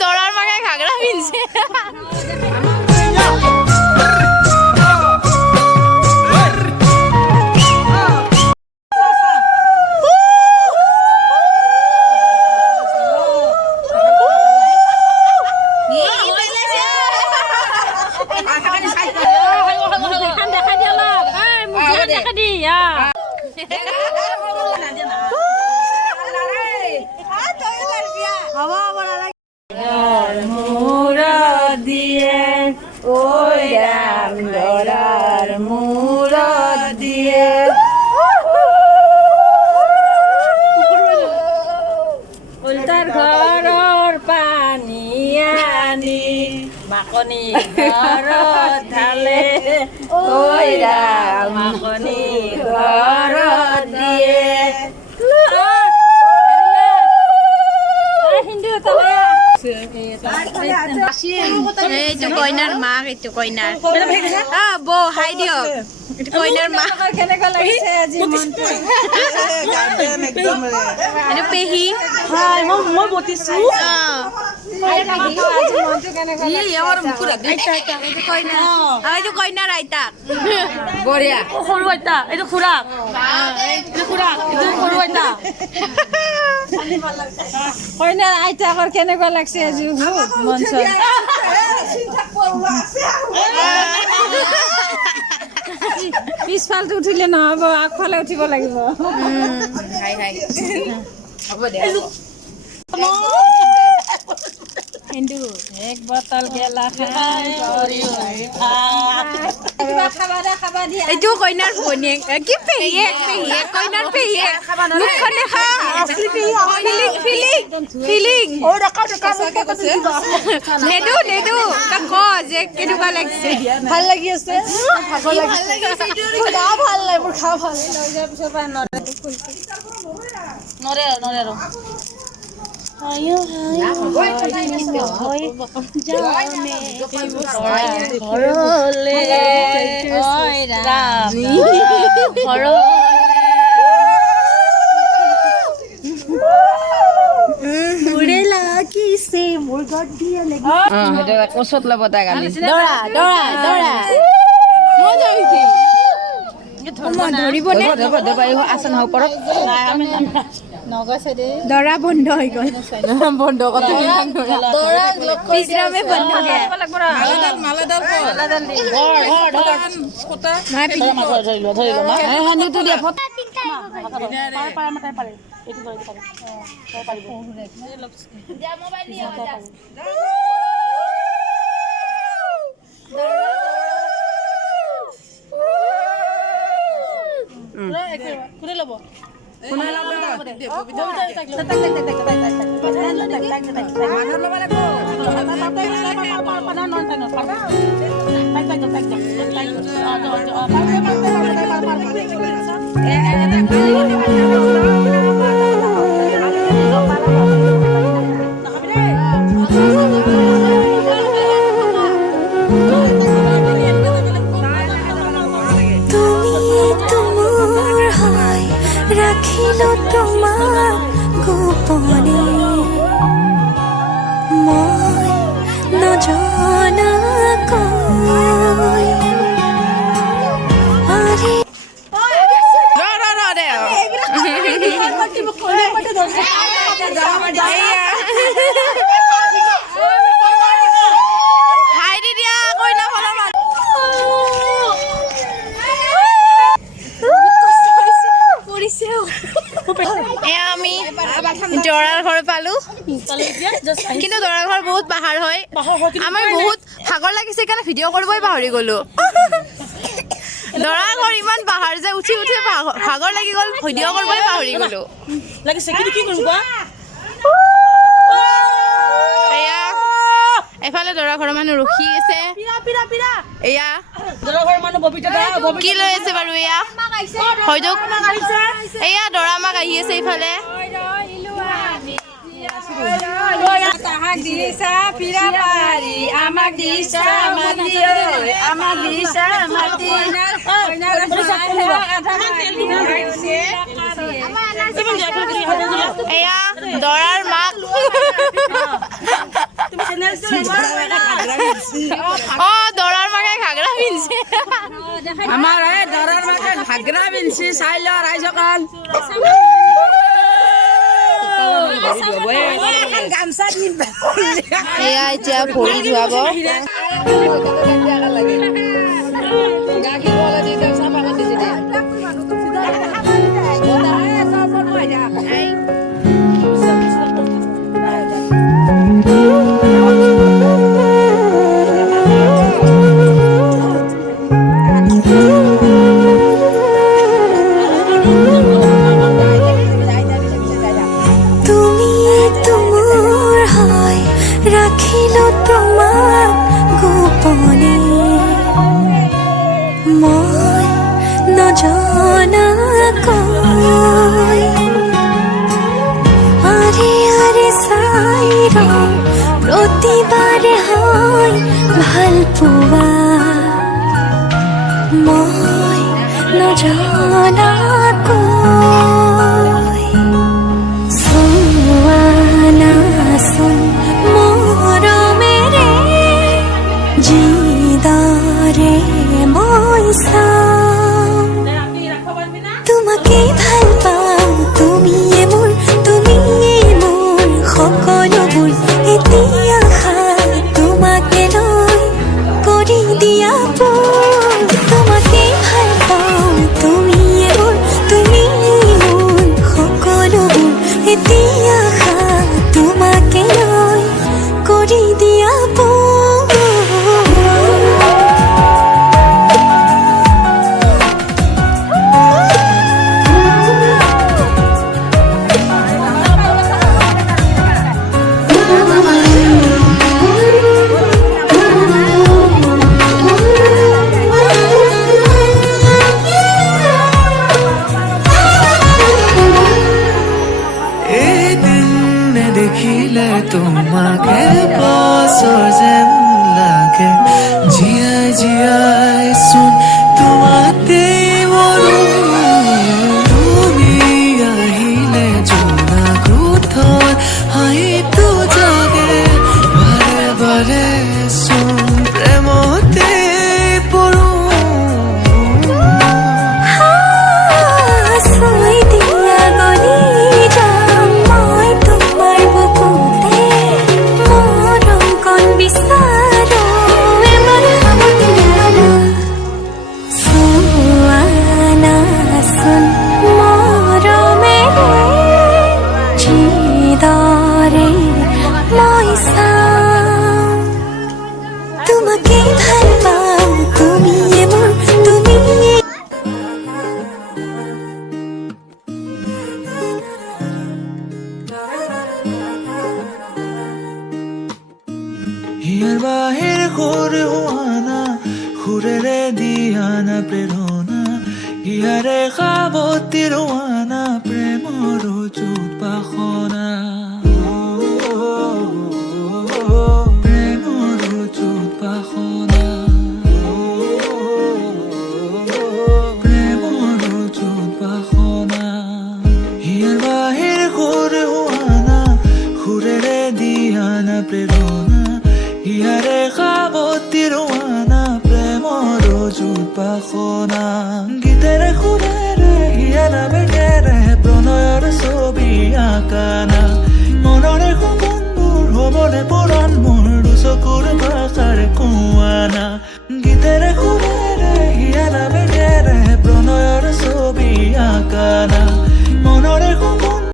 দৰাৰ মাকে ঘাগৰা পিন্ধছে মাকনি ঘৰত ঢালে ঐ ৰাম মাকনি ঘৰত দিয়ে এইটো কইনাৰ মাক এইটো কইনাৰ বৌ হাই দিয়ক এইটো কইনাৰ মাক কেনেকুৱা লাগিছে আজি মনটো এইটো পেহী মই বতিছো কইনাৰ আইতাক বঢ়িয়া সৰু আইতা এইটো খুৰাক সৰু আইতা কইনাৰ আইতাকৰ কেনেকুৱা লাগছে আজি মন চন পিছফালটো উঠিলে নহ'ব আগফালে উঠিব লাগিব হ'ব দে এক বটল গেলা এইটো কইনাৰ ভনীয়েক কি পেহীয়েক কইনাৰ পেহীয়েক মুখখন দেখা ফিলিং নেদু তাক ক যে কেনেকুৱা লাগিছে ভাল লাগি আছে ভাল লাগিছে ভাল লাগে মোৰ খাওঁ ভাল নৰে কচত ল'ব তাই গালি আছে নহয় ওপৰত দৰা বন্ধ হৈ গ'ল বন্ধ ৰাখিলো তোমাক গোপনে মই নজনাকৈ আমি দৰাৰ ঘৰ পালো কিন্তু দৰাৰ ঘৰ বহুত পাহাৰ হয় আমাৰ বহুত ভাগৰ লাগিছে কাৰণে ভিডিঅ' কৰিবই পাহৰি গলো দৰাৰ ঘৰ ইমান পাহাৰ যে উঠি ভাগৰ লাগি গ'ল ভিডিঅ' কৰিবই পাহৰি গলো এয়া এফালে দৰা ঘৰৰ মানুহ ৰখি আছে এয়া কি লৈ আছে বাৰু এয়া হয়তো এয়া দৰা মাক আহি আছে ইফালে এয়া দৰাৰ মাক অ দৰাৰ মাকে ঘাগৰা পিন্ধছে আমাৰ এই দৰাৰ মাকে ঘাগৰা পিন্ধছি চাই ল ৰাইজকাল গামচা দিম এয়া এতিয়া ভৰি ধুৱাব তুমি তোমাৰ হয় ৰাখিলো তোমাক গোপনে মই নজনাকৈ আৰে আৰে চাই ৰওঁ প্ৰতিবাৰে হয় ভাল পোৱা মই নজনাকৈ সোৱানাচোন মৰমেৰে যিদৰে মই চাওঁ তোমাকেই ভাল পাওঁ তুমিয়ে মোৰ সকলোবোৰ এতিয়া তোমাকে লৈ কৰি দিয়া তোমাকেই ভাল পাওঁ তুমিয়ে মোৰ সকলোবোৰ এতিয়া তোমাকে লৈ কৰি দিয়া দেখিলে তোমাকে বছৰ যেন লাগে জীয়াই জীয়াই চোন তোমাতে মৰো তুমি আহিলে জোনা ক্ৰোধৰ হাঁহিটো জাগে বাৰে বাৰে চোন প্ৰেমতে পৰো তোমাকে ভাল পাওঁ তুমিয়ে মোৰ হিয়াৰ বাহিৰ সুৰ হোৱানা সুৰেৰে দিয়ানা প্ৰেৰণা হিয়াৰে সাৱতী ৰোৱানা প্ৰেমৰ যুত বাসনা প্ৰেমৰ যুত বাসনা প্ৰেমৰ যুত বাসনা হিয়াৰ বাহিৰ সুৰ হোৱানা সুৰেৰে দিয়ানা প্ৰেৰণা হিয়াৰে সাৱতী ৰোৱানা প্ৰেমৰ যুত বাসনা গীতেৰে সুৰেৰে হিয়া নামেৰে প্ৰণয়ৰ ছবি আঁকানা মনৰে সপোনবোৰ হ'বলে পুৰণ মোৰ চকুৰ ভাষাৰ কোৱানা গীতেৰে সুৰেৰে হিয়া নামেৰে প্ৰণয়ৰ ছবি আঁকানা